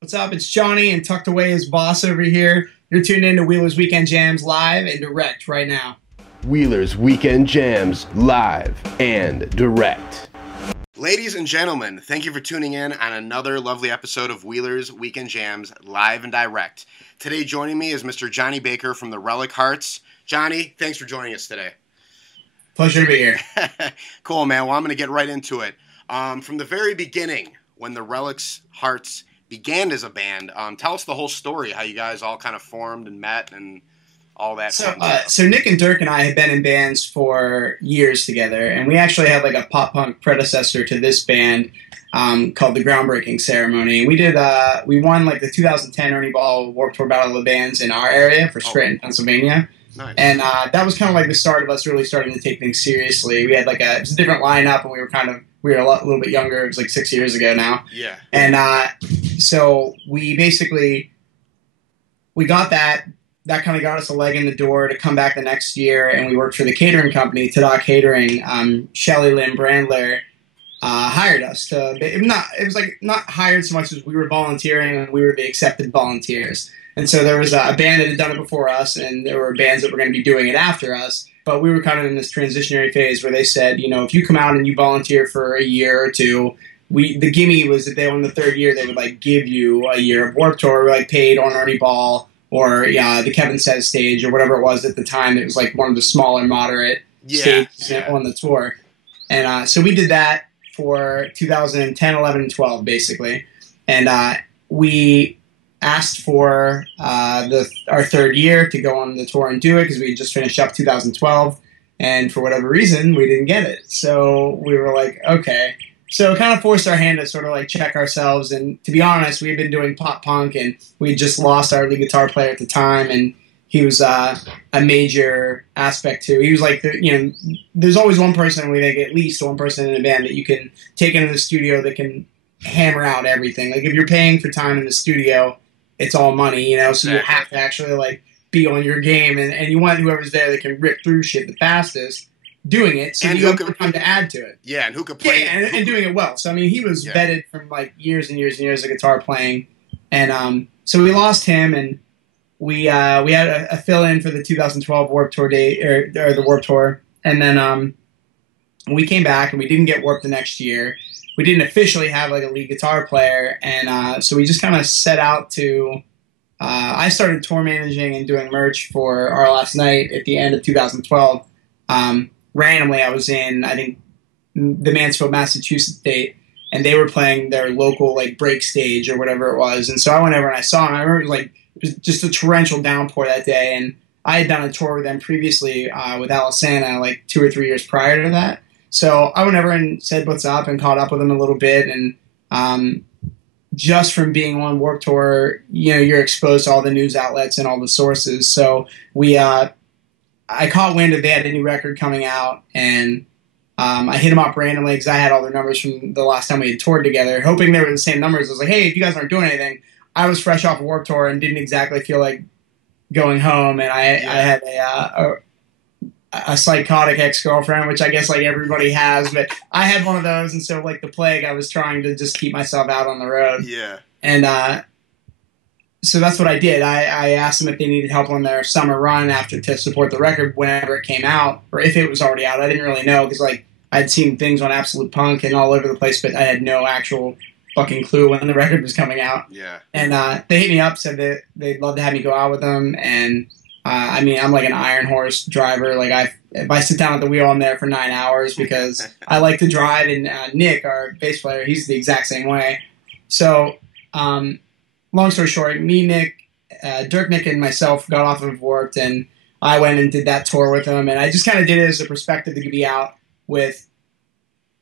What's up? It's Johnny and tucked away his boss over here. You're tuned in to Wheeler's Weekend Jams live and direct right now. Wheeler's Weekend Jams live and direct. Ladies and gentlemen, thank you for tuning in on another lovely episode of Wheeler's Weekend Jams live and direct. Today joining me is Mr. Jonnie Baker from the Relic Hearts. Johnny, thanks for joining us today. Pleasure to be here. Cool, man. Well, I'm going to get right into it. From the very beginning, when the Relic Hearts began as a band, tell us the whole story, how you guys all kind of formed and met and all that. So Nick and Dirk and I had been in bands for years together, and we actually had like a pop-punk predecessor to this band called The Groundbreaking Ceremony. We won like the 2010 Ernie Ball Warped Tour Battle of the Bands in our area for Scranton, Pennsylvania. Nice. And that was kind of like the start of us really starting to take things seriously. We had it was a different lineup, and we were a little bit younger. It was like 6 years ago now. Yeah. And so we got that kind of got us a leg in the door to come back the next year, and we worked for the catering company, Tada Catering. Shelly Lynn Brandler hired us it was like not hired so much as we were volunteering, and we were the accepted volunteers. And so there was a band that had done it before us, and there were bands that were going to be doing it after us. But we were kind of in this transitionary phase where they said, you know, if you come out and you volunteer for a year or two, the gimme was that on the third year they would like give you a year of Warped Tour, like paid on Ernie Ball or the Kevin Says stage or whatever it was at the time. It was like one of the smaller, moderate stages on the tour. And so we did that for 2010, 11, and 12, basically. And we asked for our third year to go on the tour and do it because we had just finished up 2012. And for whatever reason, we didn't get it. So we were like, okay. So it kind of forced our hand to sort of like check ourselves. And to be honest, we had been doing pop punk, and we had just lost our lead guitar player at the time, and he was a major aspect too. He was like, there's always one person, we think at least one person in a band that you can take into the studio that can hammer out everything. Like if you're paying for time in the studio, it's all money, so Exactly. You have to actually like be on your game, and you want whoever's there that can rip through shit the fastest doing it, so you have time to add to it. Yeah, and who could play and doing it well. So I mean, he was vetted from like years and years and years of guitar playing, and so we lost him, and we had a fill in for the 2012 Warped Tour date or the Warped Tour, and then we came back and we didn't get Warped the next year. We didn't officially have like a lead guitar player, and so we just kind of set out to. I started tour managing and doing merch for Our Last Night at the end of 2012. Randomly, I was in, I think, the Mansfield, Massachusetts date, and they were playing their local like break stage or whatever it was. And so I went over and I saw them. I remember it was just a torrential downpour that day, and I had done a tour with them previously with Alisana like 2 or 3 years prior to that. So I went over and said what's up and caught up with them a little bit, and just from being on Warped Tour, you're exposed to all the news outlets and all the sources. So I caught wind that they had a new record coming out, and I hit them up randomly because I had all their numbers from the last time we had toured together, hoping they were the same numbers. I was like, hey, if you guys aren't doing anything, I was fresh off of Warped Tour and didn't exactly feel like going home, and I had a psychotic ex-girlfriend, which I guess like everybody has, but I had one of those, and so like the plague, I was trying to just keep myself out on the road. Yeah. And so that's what I did. I asked them if they needed help on their summer run to support the record whenever it came out, or if it was already out. I didn't really know because like I'd seen things on Absolute Punk and all over the place, but I had no actual fucking clue when the record was coming out. Yeah. And they hit me up, said that they'd love to have me go out with them, and I mean, I'm like an iron horse driver. Like if I sit down at the wheel, I'm there for 9 hours because I like to drive. And Nick, our bass player, he's the exact same way. So, long story short, me, Nick, Dirk, Nick, and myself got off of Warped, and I went and did that tour with them. And I just kind of did it as a perspective to be out with.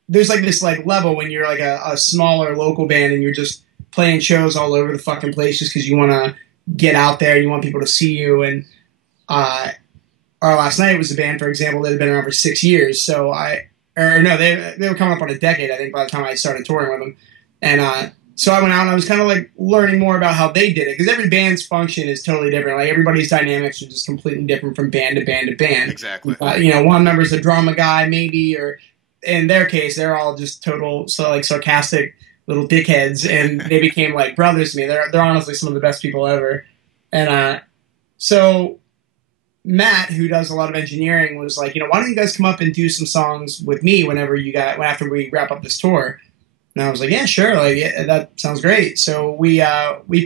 There's like this like level when you're like a smaller local band and you're just playing shows all over the fucking place just because you want to get out there, you want people to see you. And Our Last Night was a band, for example, that had been around for 6 years. So they were coming up on a decade, I think, by the time I started touring with them. And so I went out and I was kind of like learning more about how they did it, because every band's function is totally different. Like everybody's dynamics are just completely different from band to band to band. Exactly. One member's a drama guy, maybe, or in their case, they're all just total, so like sarcastic little dickheads, and they became like brothers to me. They're honestly some of the best people ever. And so Matt, who does a lot of engineering, was like, why don't you guys come up and do some songs with me after we wrap up this tour? And I was like, yeah, sure, that sounds great. So we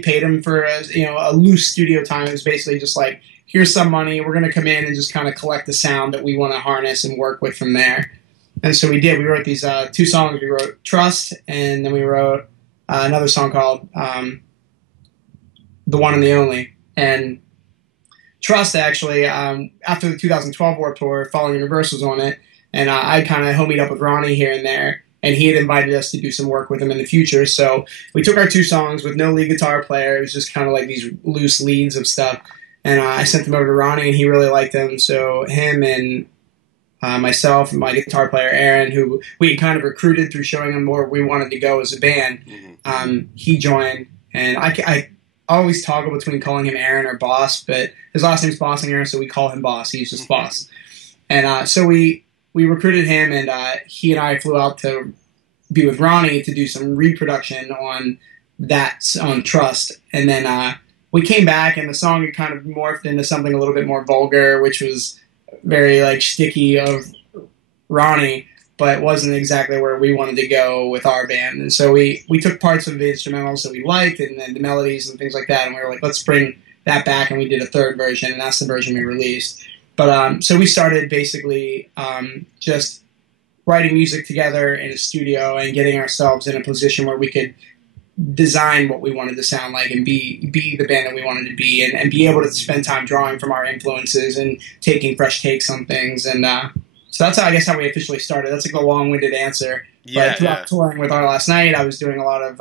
paid him for a loose studio time. It was basically just like, here's some money. We're going to come in and just kind of collect the sound that we want to harness and work with from there. And so we did. We wrote these 2 songs. We wrote Trust, and then we wrote another song called The One and the Only. And Trust, actually, after the 2012 Warped Tour, Falling Universe was on it, and I kind of homied up with Ronnie here and there, and he had invited us to do some work with him in the future. So we took our 2 songs with no lead guitar player. It was just kind of like these loose leads of stuff. And I sent them over to Ronnie, and he really liked them. So him and myself and my guitar player, Aaron, who we kind of recruited through showing him where we wanted to go as a band, he joined. And I always toggle between calling him Aaron or Boss, but his last name's Bossinger, so we call him Boss. He's just Boss. And so we recruited him, and he and I flew out to be with Ronnie to do some reproduction on Trust. And then we came back, and the song had kind of morphed into something a little bit more vulgar, which was very like sticky of Ronnie, but wasn't exactly where we wanted to go with our band. And so we took parts of the instrumentals that we liked and then the melodies and things like that, and we were like, let's bring that back, and we did a 3rd version, and that's the version we released. But so we started basically just writing music together in a studio and getting ourselves in a position where we could design what we wanted to sound like and be the band that we wanted to be, and be able to spend time drawing from our influences and taking fresh takes on things. And so that's how we officially started. That's like a long-winded answer. But throughout touring with Our Last Night, I was doing a lot of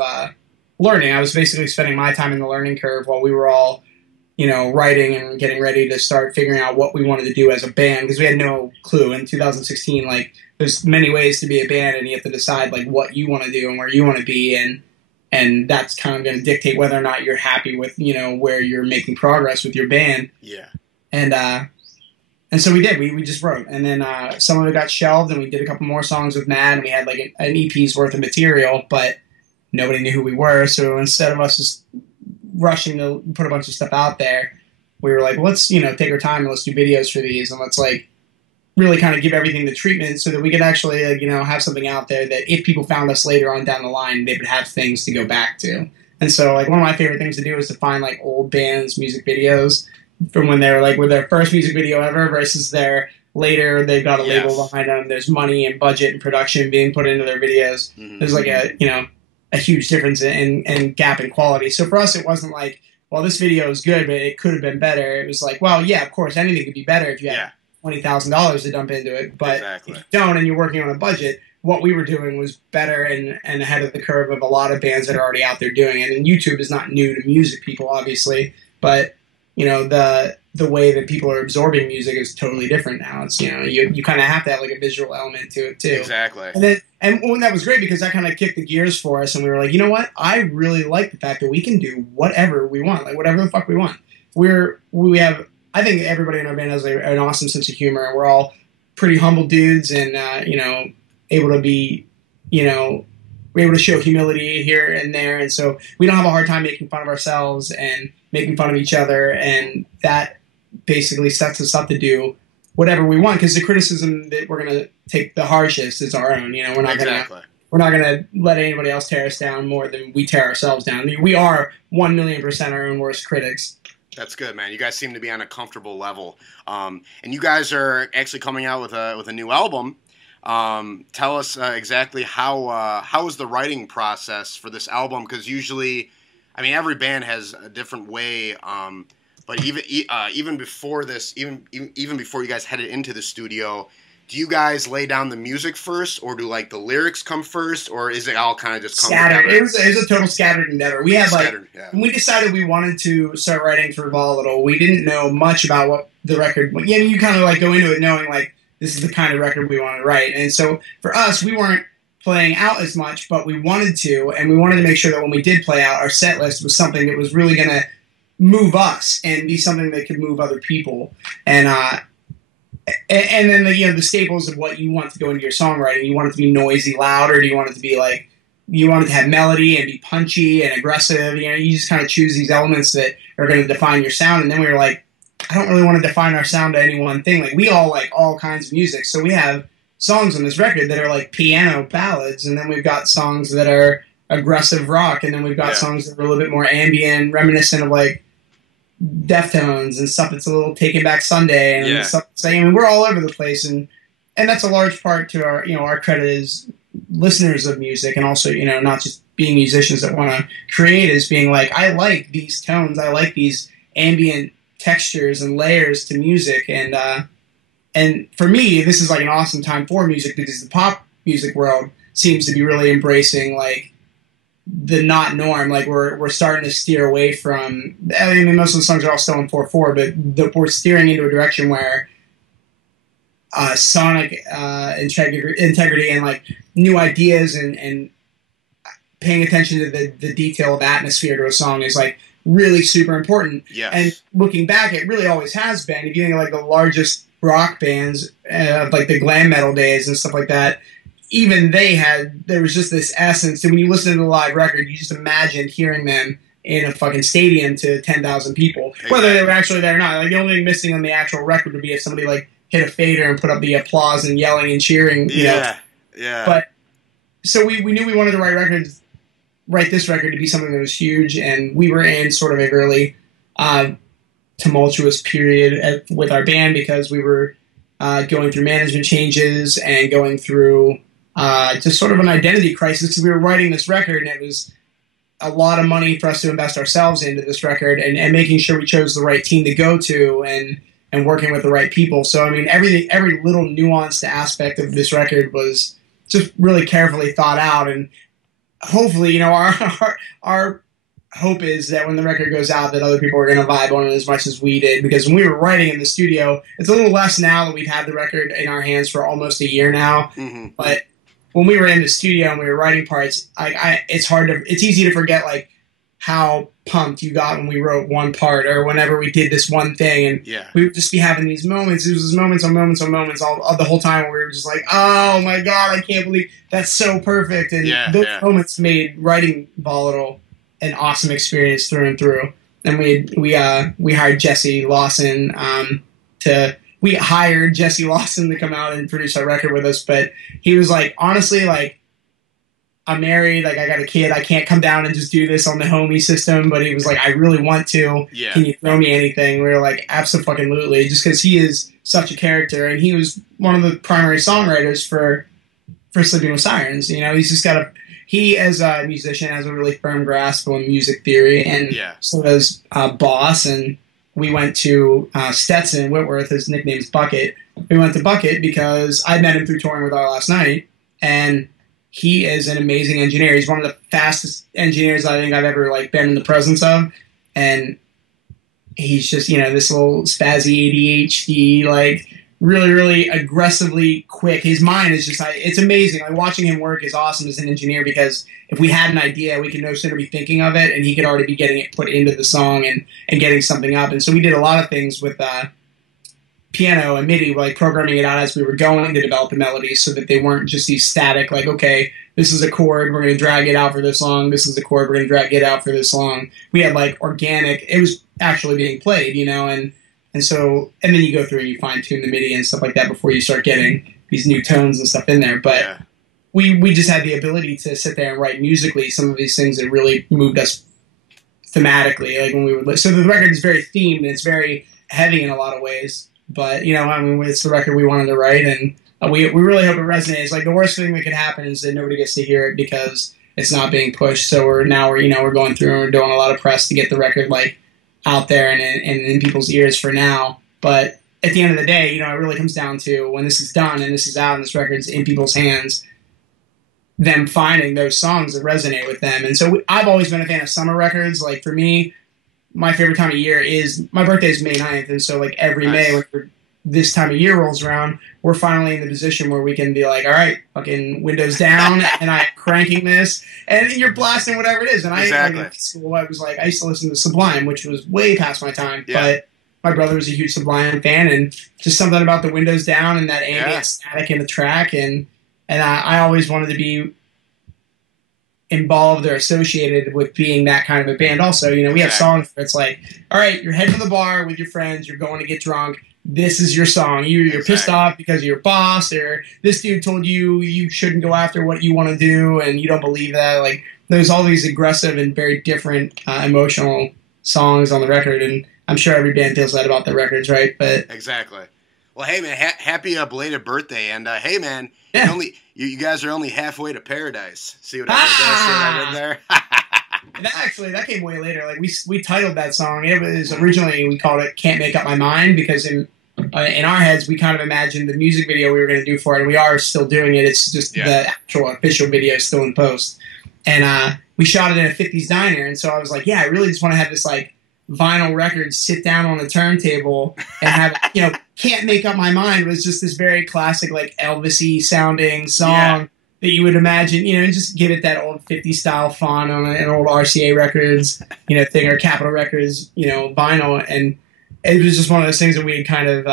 learning. I was basically spending my time in the learning curve while we were all writing and getting ready to start figuring out what we wanted to do as a band, because we had no clue. In 2016, like, there's many ways to be a band, and you have to decide like what you want to do and where you want to be, and that's kind of going to dictate whether or not you're happy with, where you're making progress with your band. Yeah. And so we did. We just wrote. And then some of it got shelved, and we did a couple more songs with Matt, and we had like an EP's worth of material, but nobody knew who we were. So instead of us just rushing to put a bunch of stuff out there, we were like, well, let's, take our time and let's do videos for these, and let's like really kind of give everything the treatment so that we could actually, have something out there that if people found us later on down the line, they would have things to go back to. And so, like, one of my favorite things to do is to find, like, old bands' music videos from when they were, like, with their first music video ever versus their later, they've got a label behind them. There's money and budget and production being put into their videos. There's, like, a huge difference in gap in quality. So for us, it wasn't like, well, this video is good, but it could have been better. It was like, well, yeah, of course, anything could be better if you had $20,000 to dump into it. But if you don't and you're working on a budget, what we were doing was better and ahead of the curve of a lot of bands that are already out there doing it. And YouTube is not new to music people, obviously, but the way that people are absorbing music is totally different now. It's you kind of have to have like a visual element to it too. Exactly. And that was great because that kind of kicked the gears for us, and we were like, you know what? I really like the fact that we can do whatever we want, like whatever the fuck we want. We have. I think everybody in our band has an awesome sense of humor, and we're all pretty humble dudes, and able to be, we're able to show humility here and there, and so we don't have a hard time making fun of ourselves and making fun of each other, and that basically sets us up to do whatever we want, because the criticism that we're going to take the harshest is our own. We're not going to let anybody else tear us down more than we tear ourselves down. I mean, we are 1,000,000% our own worst critics. That's good, man. You guys seem to be on a comfortable level, and you guys are actually coming out with a new album. Tell us exactly how was the writing process for this album? Because usually, I mean, every band has a different way. But even before this, even before you guys headed into the studio, do you guys lay down the music first, or do like the lyrics come first, or is it all kind of just come scattered? Together? It was a total scattered endeavor. We had when we decided we wanted to start writing for Volatile, we didn't know much about what the record. Yeah, you kind of like go into it knowing like this is the kind of record we want to write, and so for us, we weren't playing out as much, but we wanted to, and we wanted to make sure that when we did play out, our set list was something that was really going to move us and be something that could move other people, and then the staples of what you want to go into your songwriting. You want it to be noisy, loud, or do you want it to be like you want it to have melody and be punchy and aggressive. You know, you just kind of choose these elements that are going to define your sound. And then we were like, I don't really want to define our sound to any one thing. Like, we all like all kinds of music. So we have songs on this record that are like piano ballads, and then we've got songs that are aggressive rock, and then we've got songs that are a little bit more ambient, reminiscent of like Deftones and stuff that's a little Taking Back Sunday and stuff. So, I mean, we're all over the place, and that's a large part to our, you know, our credit is listeners of music, and also, you know, not just being musicians that want to create, is being like, I like these tones, I like these ambient textures and layers to music, and for me, this is like an awesome time for music, because the pop music world seems to be really embracing like the not norm. Like, we're starting to steer away from, I mean, most of the songs are all still in 4/4, but we're steering into a direction where sonic integrity and like new ideas and paying attention to the detail of atmosphere to a song is like really super important. Yes. And looking back, it really always has been. If you think of like the largest rock bands of like the glam metal days and stuff like that, even there was just this essence. And when you listen to the live record, you just imagined hearing them in a fucking stadium to 10,000 people, whether they were actually there or not. Like, the only thing missing on the actual record would be if somebody like hit a fader and put up the applause and yelling and cheering. You know? But so we knew we wanted to write this record to be something that was huge, and we were in sort of a really tumultuous period with our band, because we were going through management changes and going through just sort of an identity crisis, because we were writing this record, and it was a lot of money for us to invest ourselves into this record, and making sure we chose the right team to go to, and working with the right people. So, I mean, every little nuanced aspect of this record was just really carefully thought out, and hopefully, you know, our hope is that when the record goes out, that other people are going to vibe on it as much as we did, because when we were writing in the studio, it's a little less now that we've had the record in our hands for almost a year now, but when we were in the studio and we were writing parts, it's easy to forget like how pumped you got when we wrote one part, or whenever we did this one thing, and we would just be having these moments. It was moments on moments on moments all the whole time where we were just like, oh my god, I can't believe that's so perfect. And those moments made writing Volatile an awesome experience through and through. And we hired Jesse Lawson to come out and produce our record with us, but he was like, honestly, like, I'm married, like, I got a kid, I can't come down and just do this on the homie system, but he was like, I really want to. Can you throw me anything? We were like, absolutely, just because he is such a character, and he was one of the primary songwriters for Sleeping with Sirens. You know, he's just got he as a musician has a really firm grasp on music theory, and so does Boss. And we went to Stetson Whitworth, his nickname's Bucket. We went to Bucket because I met him through touring with Our Last Night, and he is an amazing engineer. He's one of the fastest engineers I think I've ever like been in the presence of, and he's just, you know, this little spazzy ADHD, like really, really aggressively quick. His mind is just, it's amazing. Like, watching him work is awesome as an engineer, because if we had an idea, we could no sooner be thinking of it, and he could already be getting it put into the song and getting something up. And so we did a lot of things with piano and MIDI, like programming it out as we were going to develop the melodies, so that they weren't just these static, like, okay, this is a chord, we're going to drag it out for this long, this is a chord, we're going to drag it out for this long. We had like organic, it was actually being played, you know, and so, and then you go through and you fine tune the MIDI and stuff like that before you start getting these new tones and stuff in there. But we just had the ability to sit there and write musically some of these things that really moved us thematically. Like, when we would, so the record is very themed and it's very heavy in a lot of ways. But, you know, I mean, it's the record we wanted to write, and we really hope it resonates. Like, the worst thing that could happen is that nobody gets to hear it because it's not being pushed. So we're going through and we're doing a lot of press to get the record like out there and in people's ears for now. But at the end of the day, you know, it really comes down to when this is done and this is out and this record's in people's hands, them finding those songs that resonate with them. And so I've always been a fan of summer records. Like, for me, my favorite time of year is, my birthday is May 9th, and so like every May when this time of year rolls around, we're finally in the position where we can be like, all right, fucking windows down, and I'm cranking this, and you're blasting whatever it is. And I was like, I used to listen to Sublime, which was way past my time, but my brother was a huge Sublime fan, and just something about the windows down and that ambient static in the track, and I always wanted to be involved or associated with being that kind of a band. Also, you know, we have songs where it's like, all right, you're heading to the bar with your friends, you're going to get drunk. This is your song. You're pissed off because of your boss, or this dude told you you shouldn't go after what you want to do, and you don't believe that. Like, there's all these aggressive and very different emotional songs on the record, and I'm sure every band feels that about their records, right? But exactly. Well, hey man, happy belated birthday, and hey man, you guys are only halfway to paradise. See what I did there? That came way later. Like we titled that song. It was originally, we called it "Can't Make Up My Mind" because in our heads we kind of imagined the music video we were going to do for it, and we are still doing it. It's just the actual official video is still in post, and we shot it in a '50s diner. And so I was like, yeah, I really just want to have this like vinyl record, sit down on the turntable and have, you know, "Can't Make Up My Mind" was just this very classic like Elvis-y sounding song. That you would imagine, you know, just give it that old 50s style font on an old RCA Records, you know, thing, or Capitol Records, you know, vinyl. And it was just one of those things that we kind of,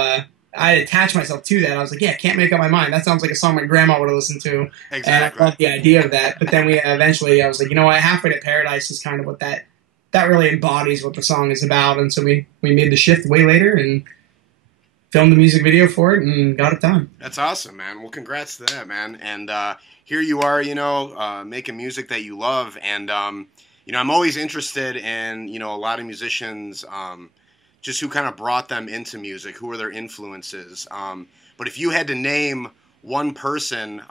I attached myself to that. I was like, yeah, "Can't Make Up My Mind." That sounds like a song my grandma would have listened to. Exactly. And I loved the idea of that. But then we eventually, I was like, you know what, "Halfway to Paradise" is kind of what that really embodies what the song is about. And so we made the shift way later and filmed the music video for it and got it done. That's awesome, man. Well, congrats to that, man. And here you are, you know, making music that you love. And, you know, I'm always interested in, you know, a lot of musicians, just who kind of brought them into music, who were their influences. But if you had to name one person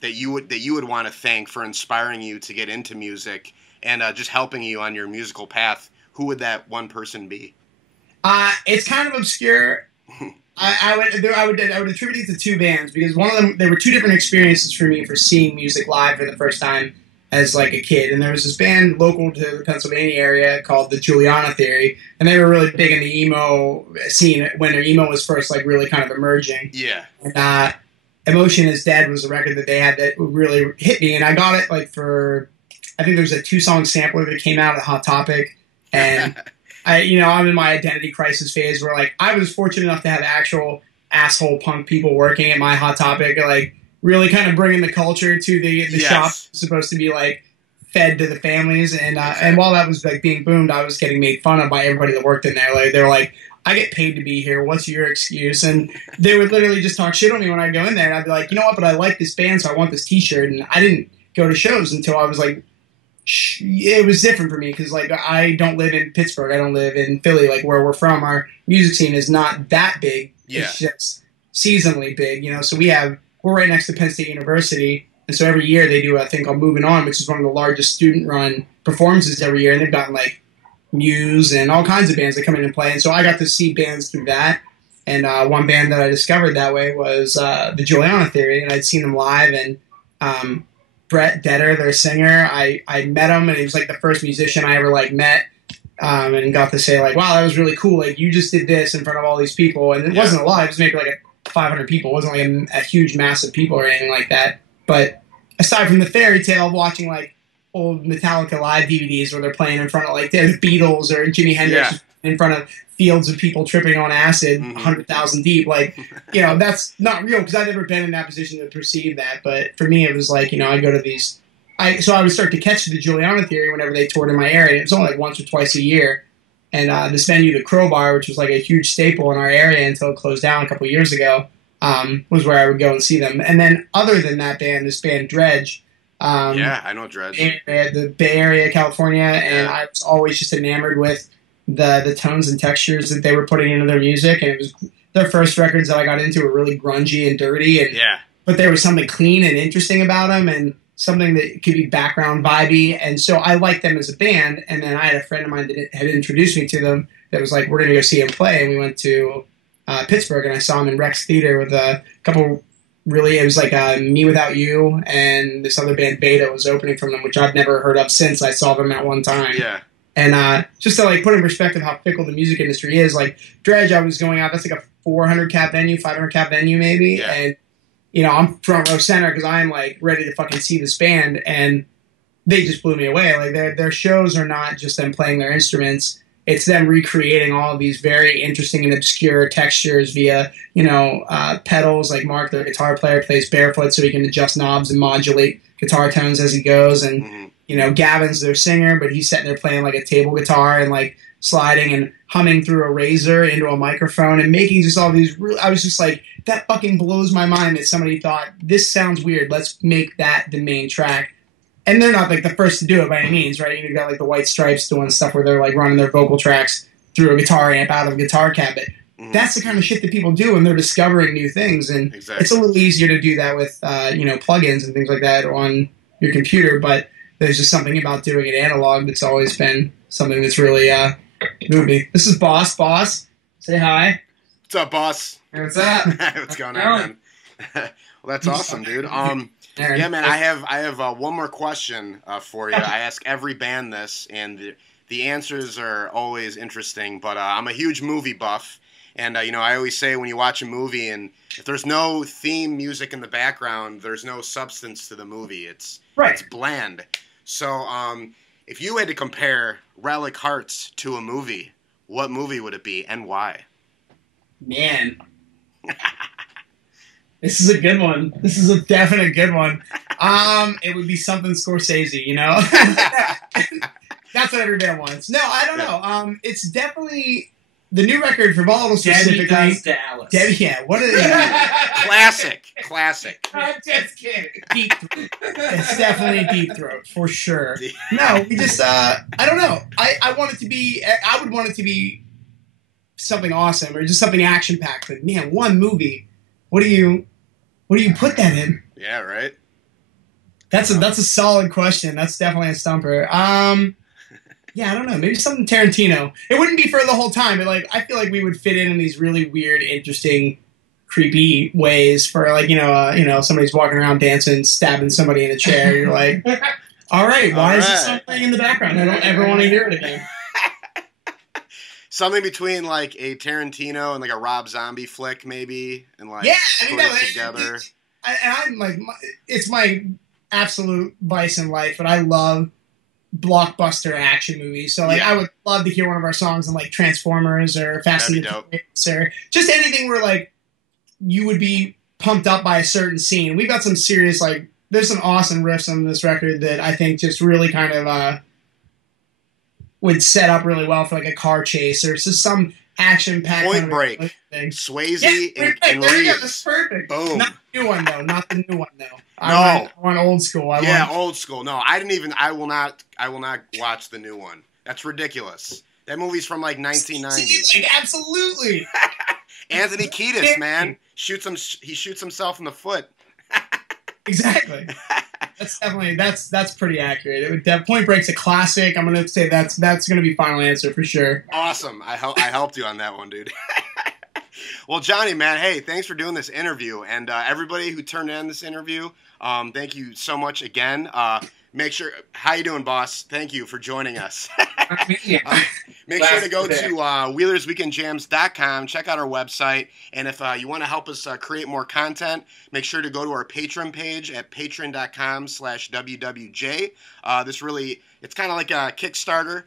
that you would want to thank for inspiring you to get into music and just helping you on your musical path, who would that one person be? It's kind of obscure. I would attribute it to two bands, because one of them, there were two different experiences for me for seeing music live for the first time as like a kid. And there was this band local to the Pennsylvania area called the Juliana Theory, and they were really big in the emo scene when their emo was first like really kind of emerging. Yeah. And "Emotion Is Dead" was a record that they had that really hit me, and I got it like for, I think there was a 2-song sampler that came out at Hot Topic, and I'm in my identity crisis phase where, like, I was fortunate enough to have actual asshole punk people working at my Hot Topic, like, really kind of bringing the culture to the shop. It's supposed to be, like, fed to the families. And while that was, like, being boomed, I was getting made fun of by everybody that worked in there. Like, they were like, "I get paid to be here. What's your excuse?" And they would literally just talk shit on me when I'd go in there. And I'd be like, "You know what? But I like this band, so I want this T-shirt." And I didn't go to shows until I was, like, it was different for me because, like, I don't live in Pittsburgh. I don't live in Philly, like, where we're from. Our music scene is not that big. Yeah. It's just seasonally big, you know. So we're right next to Penn State University, and so every year they do a thing called Moving On, which is one of the largest student-run performances every year, and they've gotten, like, Muse and all kinds of bands that come in and play. And so I got to see bands through that. And one band that I discovered that way was the Juliana Theory, and I'd seen them live, and Brett Detter, their singer, I met him, and he was like the first musician I ever like met, and got to say like, "Wow, that was really cool. Like, you just did this in front of all these people," and it wasn't a lot. It was maybe like 500 people. It wasn't like a huge mass of people or anything like that. But aside from the fairy tale of watching like old Metallica live DVDs where they're playing in front of like the Beatles or Jimi Hendrix in front of fields of people tripping on acid, 100,000 deep. Like, you know, that's not real because I've never been in that position to perceive that. But for me, it was like, you know, I go to these. So I would start to catch the Juliana Theory whenever they toured in my area. It was only like once or twice a year. And this venue, the Crowbar, which was like a huge staple in our area until it closed down a couple of years ago, was where I would go and see them. And then other than that band, this band Dredge. I know Dredge. The Bay Area, California, and I was always just enamored with the tones and textures that they were putting into their music. And it was their first records that I got into were really grungy and dirty, but there was something clean and interesting about them, and something that could be background vibey. And so I liked them as a band. And then I had a friend of mine that had introduced me to them that was like, "We're going to go see him play." And we went to Pittsburgh, and I saw him in Rex Theater with a couple. Really, it was like Me Without You, and this other band Beta was opening from them, which I've never heard of since I saw them at one time. Yeah. And just to like put in perspective how fickle the music industry is, like Dredge, I was going out, that's like a 400 cap venue, 500 cap venue maybe, and you know, I'm front row center because I'm like ready to fucking see this band, and they just blew me away. Like their shows are not just them playing their instruments. It's them recreating all of these very interesting and obscure textures via, you know, pedals. Like Mark, the guitar player, plays barefoot so he can adjust knobs and modulate guitar tones as he goes. And, Gavin's their singer, but he's sitting there playing like a table guitar and like sliding and humming through a razor into a microphone and making just all these I was just like, that fucking blows my mind that somebody thought, this sounds weird, let's make that the main track. And they're not like the first to do it by any means, right? You've got like the White Stripes doing stuff where they're like running their vocal tracks through a guitar amp out of a guitar cabinet. That's the kind of shit that people do when they're discovering new things, and it's a little easier to do that with plugins and things like that on your computer, but there's just something about doing it analog that's always been something that's really moved me. This is Boss. Boss, say hi. What's up, Boss? Hey, what's up? What's going on, man? Well, that's awesome, dude. Yeah, man, I have one more question for you. I ask every band this, and the answers are always interesting, but I'm a huge movie buff. And, I always say when you watch a movie and if there's no theme music in the background, there's no substance to the movie. It's bland. So if you had to compare Relic Hearts to a movie, what movie would it be and why? Man. This is a good one. This is a definite good one. It would be something Scorsese, That's what every band wants. No, I don't know. It's definitely... The new record for Volatile specifically. Debbie Does Dallas. Yeah, what is it? Classic. I'm just kidding. Deep Throat. It's definitely Deep Throat, for sure. No, we just, I don't know. I want it to be, I would want it to be something awesome or just something action-packed. But man, one movie, what do you put that in? Yeah, right. That's a solid question. That's definitely a stumper. Yeah, I don't know. Maybe something Tarantino. It wouldn't be for the whole time, but I feel like we would fit in these really weird, interesting, creepy ways for somebody's walking around dancing, stabbing somebody in a chair. You're like, all right, why is this playing in the background? I don't ever want to hear it again. Something between like a Tarantino and like a Rob Zombie flick, maybe, and like put it together. I'm like, it's my absolute vice in life, but I love blockbuster action movies. So I would love to hear one of our songs in like Transformers or Fast and the Furious or just anything where like you would be pumped up by a certain scene. We've got some serious there's some awesome riffs on this record that I think just really kind of would set up really well for like a car chase or just some action packed Point Break. Swayze and Reeves. That's perfect. Boom. Not the new one though. Not the new one though. No. I want old school. Old school. No, I will not watch the new one. That's ridiculous. That movie's from like 1990. Absolutely. Anthony Kiedis, man, he shoots himself in the foot. Exactly. That's definitely that's pretty accurate. Point Break's a classic. I'm gonna say that's gonna be final answer for sure. Awesome. I helped you on that one, dude. Well, Jonnie, man, hey, thanks for doing this interview, and everybody who turned in this interview, thank you so much again. Make sure, how you doing, boss? Thank you for joining us. Make sure to go to WheelersWeekendJams.com, check out our website, and if you want to help us create more content, make sure to go to our Patreon page at patreon.com/WWJ. It's kind of like a Kickstarter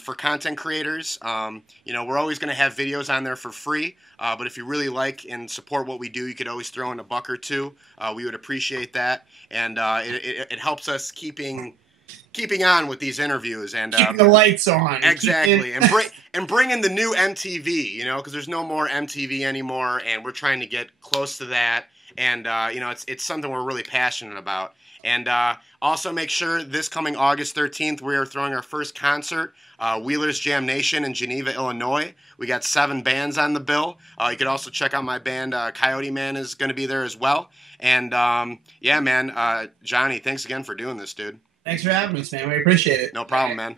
for content creators. We're always going to have videos on there for free, but if you really like and support what we do, you could always throw in a buck or two. We would appreciate that, and it helps us keeping on with these interviews and keeping the lights on. Exactly, and bring in the new MTV, because there's no more MTV anymore, and we're trying to get close to that, and it's something we're really passionate about. And also make sure this coming August 13th, we are throwing our first concert, Wheelers Jam Nation in Geneva, Illinois. We got 7 bands on the bill. You could also check out my band, Coyote Man is going to be there as well. And yeah, man, Jonnie, thanks again for doing this, dude. Thanks for having us, man. We appreciate it. No problem, man.